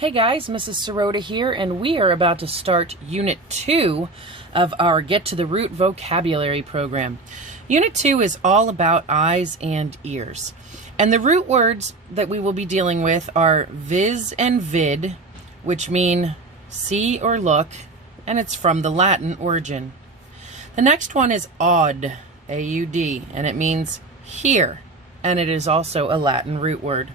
Hey guys, Mrs. Sirota here, and we are about to start Unit 2 of our Get to the Root vocabulary program. Unit 2 is all about eyes and ears. And the root words that we will be dealing with are vis and vid, which mean see or look, and it's from the Latin origin. The next one is aud, A-U-D, and it means hear, and it is also a Latin root word.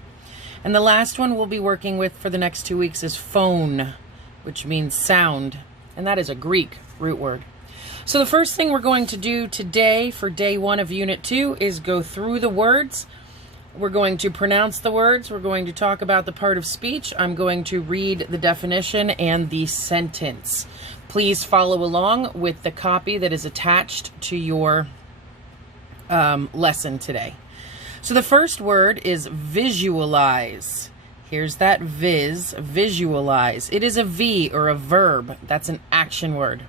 And the last one we'll be working with for the next 2 weeks is phone, which means sound, and that is a Greek root word. So the first thing we're going to do today for day 1 of Unit 2 is go through the words. We're going to pronounce the words. We're going to talk about the part of speech. I'm going to read the definition and the sentence. Please follow along with the copy that is attached to your lesson today. So the first word is visualize. Here's that visualize. It is a V or a verb. That's an action word.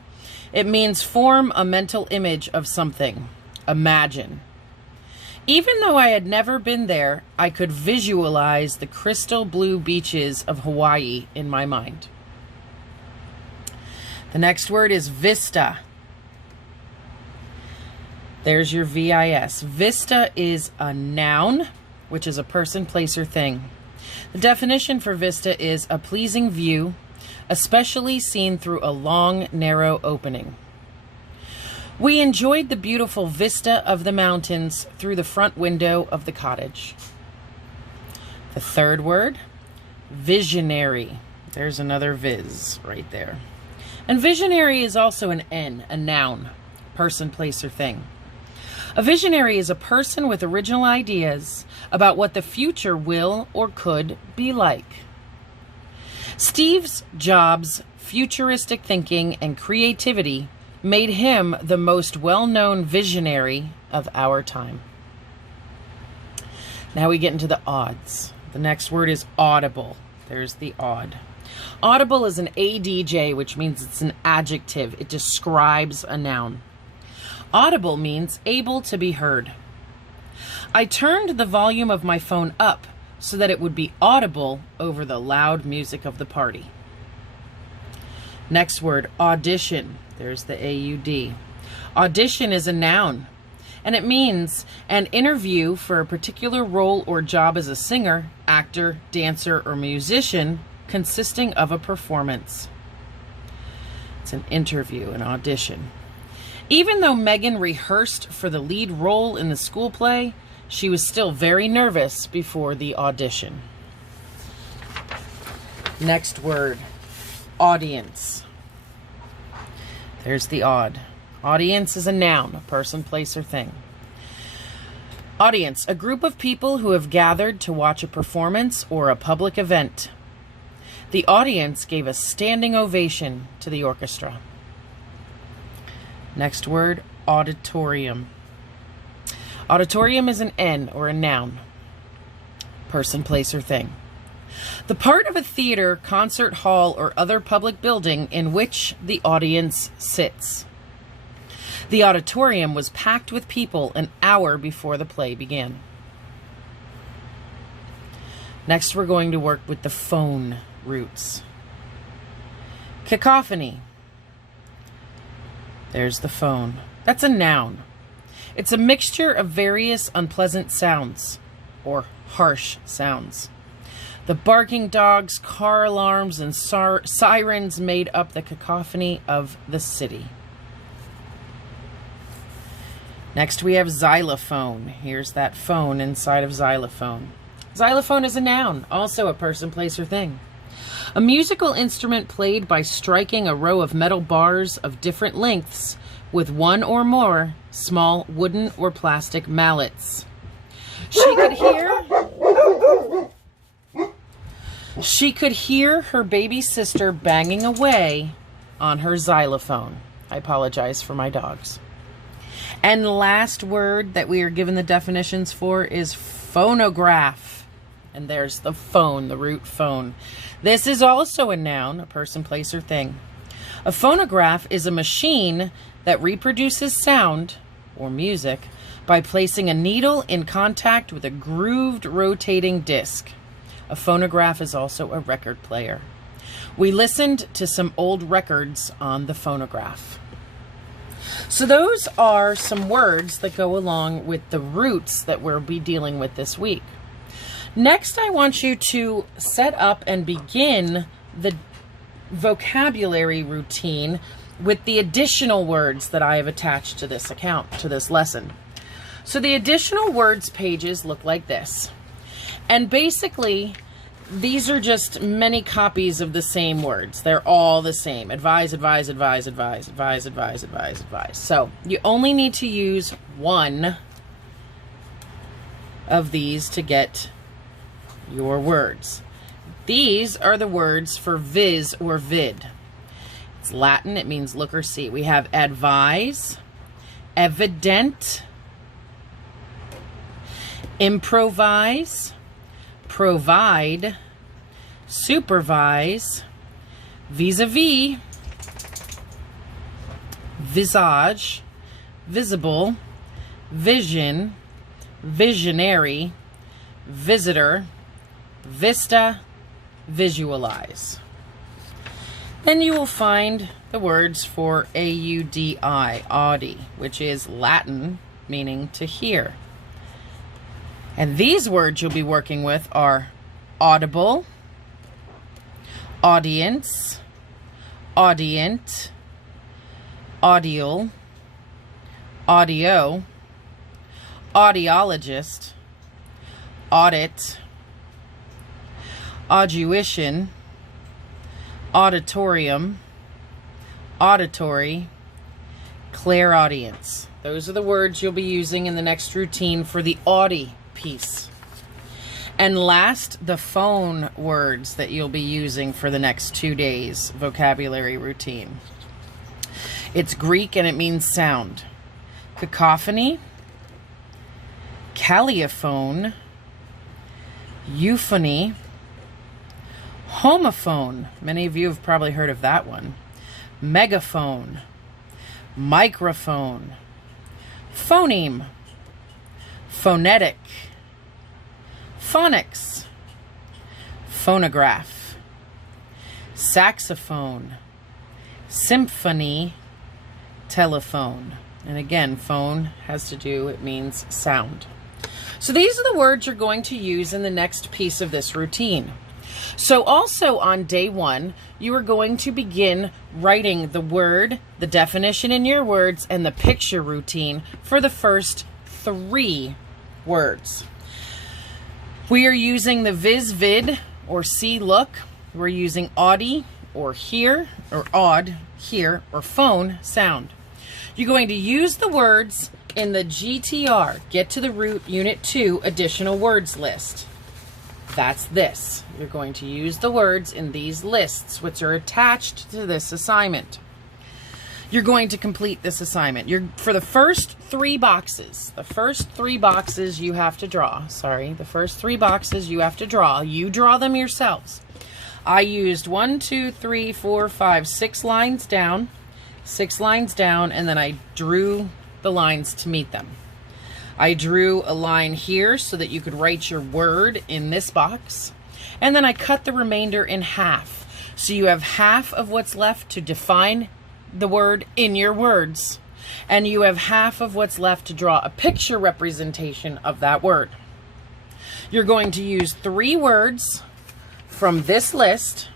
It means form a mental image of something. Imagine. Even though I had never been there, I could visualize the crystal blue beaches of Hawaii in my mind. The next word is vista. There's your VIS. Vista is a noun, which is a person, place, or thing. The definition for vista is a pleasing view, especially seen through a long, narrow opening. We enjoyed the beautiful vista of the mountains through the front window of the cottage. The third word, visionary. There's another viz right there. And visionary is also an N, a noun, person, place, or thing. A visionary is a person with original ideas about what the future will or could be like. Steve Jobs' futuristic thinking and creativity made him the most well-known visionary of our time. Now we get into the odds. The next word is audible. There's the odd. Audible is an ADJ, which means it's an adjective. It describes a noun. Audible means able to be heard. I turned the volume of my phone up so that it would be audible over the loud music of the party. Next word, audition. There's the AUD. Audition is a noun, and it means an interview for a particular role or job as a singer, actor, dancer, or musician consisting of a performance. It's an interview, an audition. Even though Megan rehearsed for the lead role in the school play, she was still very nervous before the audition. Next word, audience. There's the odd. Audience is a noun, a person, place, or thing. Audience, a group of people who have gathered to watch a performance or a public event. The audience gave a standing ovation to the orchestra. Next word, auditorium. Auditorium is an N or a noun, person, place, or thing. The part of a theater, concert hall, or other public building in which the audience sits. The auditorium was packed with people an hour before the play began. Next, we're going to work with the phone roots. Cacophony. There's the phone. That's a noun. It's a mixture of various unpleasant sounds, or harsh sounds. The barking dogs, car alarms, and sirens made up the cacophony of the city. Next we have xylophone. Here's that phone inside of xylophone. Xylophone is a noun, also a person, place, or thing. A musical instrument played by striking a row of metal bars of different lengths with one or more small wooden or plastic mallets. She could hear her baby sister banging away on her xylophone. I apologize for my dogs. And the last word that we are given the definitions for is phonograph. And there's the phone, the root phone. This is also a noun, a person, place, or thing. A phonograph is a machine that reproduces sound, or music, by placing a needle in contact with a grooved rotating disc. A phonograph is also a record player. We listened to some old records on the phonograph. So those are some words that go along with the roots that we'll be dealing with this week. Next, I want you to set up and begin the vocabulary routine with the additional words that I have attached to this account, to this lesson. So the additional words pages look like this. And basically, these are just many copies of the same words. They're all the same. Advise, advise, advise, advise, advise, advise, advise, advise. So you only need to use one of these to get your words. These are the words for viz or vid. It's Latin, it means look or see. We have advise, evident, improvise, provide, supervise, vis-a-vis, visage, visible, vision, visionary, visitor, Vista, visualize. Then you will find the words for A-U-D-I, audi, which is Latin, meaning to hear. And these words you'll be working with are audible, audience, audient, audial, audio, audiologist, audit, audition, auditorium, auditory, clairaudience. Those are the words you'll be using in the next routine for the audi piece. And last, the phone words that you'll be using for the next 2 days vocabulary routine. It's Greek and it means sound. Cacophony, Xylophone, euphony, homophone. Many of you have probably heard of that one. Megaphone, microphone, phoneme, phonetic, phonics, phonograph, saxophone, symphony, telephone. And again, phone has to do, it means sound. So these are the words you're going to use in the next piece of this routine. So also on day 1, you are going to begin writing the word, the definition in your words, and the picture routine for the first 3 words. We are using the viz, vid, or see, look. We're using audi, or hear, or odd, hear, or phone, sound. You're going to use the words in the GTR, Get to the Root, Unit 2, Additional Words list. That's this. You're going to use the words in these lists, which are attached to this assignment. You're going to complete this assignment. For the first 3 boxes, you have to draw. The first 3 boxes you have to draw. You draw them yourselves. I used 1, 2, 3, 4, 5, 6 lines down, 6 lines down, and then I drew the lines to meet them. I drew a line here so that you could write your word in this box, and then I cut the remainder in half. So you have half of what's left to define the word in your words, and you have half of what's left to draw a picture representation of that word. You're going to use 3 words from this list.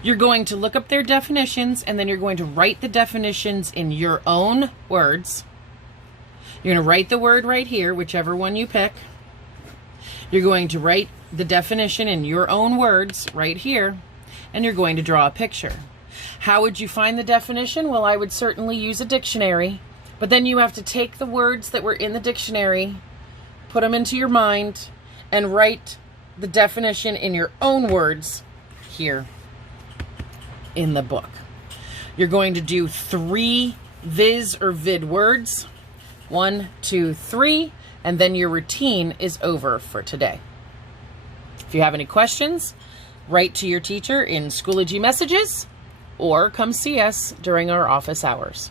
You're going to look up their definitions, and then you're going to write the definitions in your own words. You're going to write the word right here, whichever one you pick. You're going to write the definition in your own words right here, and you're going to draw a picture. How would you find the definition? Well, I would certainly use a dictionary, but then you have to take the words that were in the dictionary, put them into your mind, and write the definition in your own words here in the book. You're going to do 3 viz or vid words. 1, 2, 3, and then your routine is over for today. If you have any questions, write to your teacher in Schoology messages or come see us during our office hours.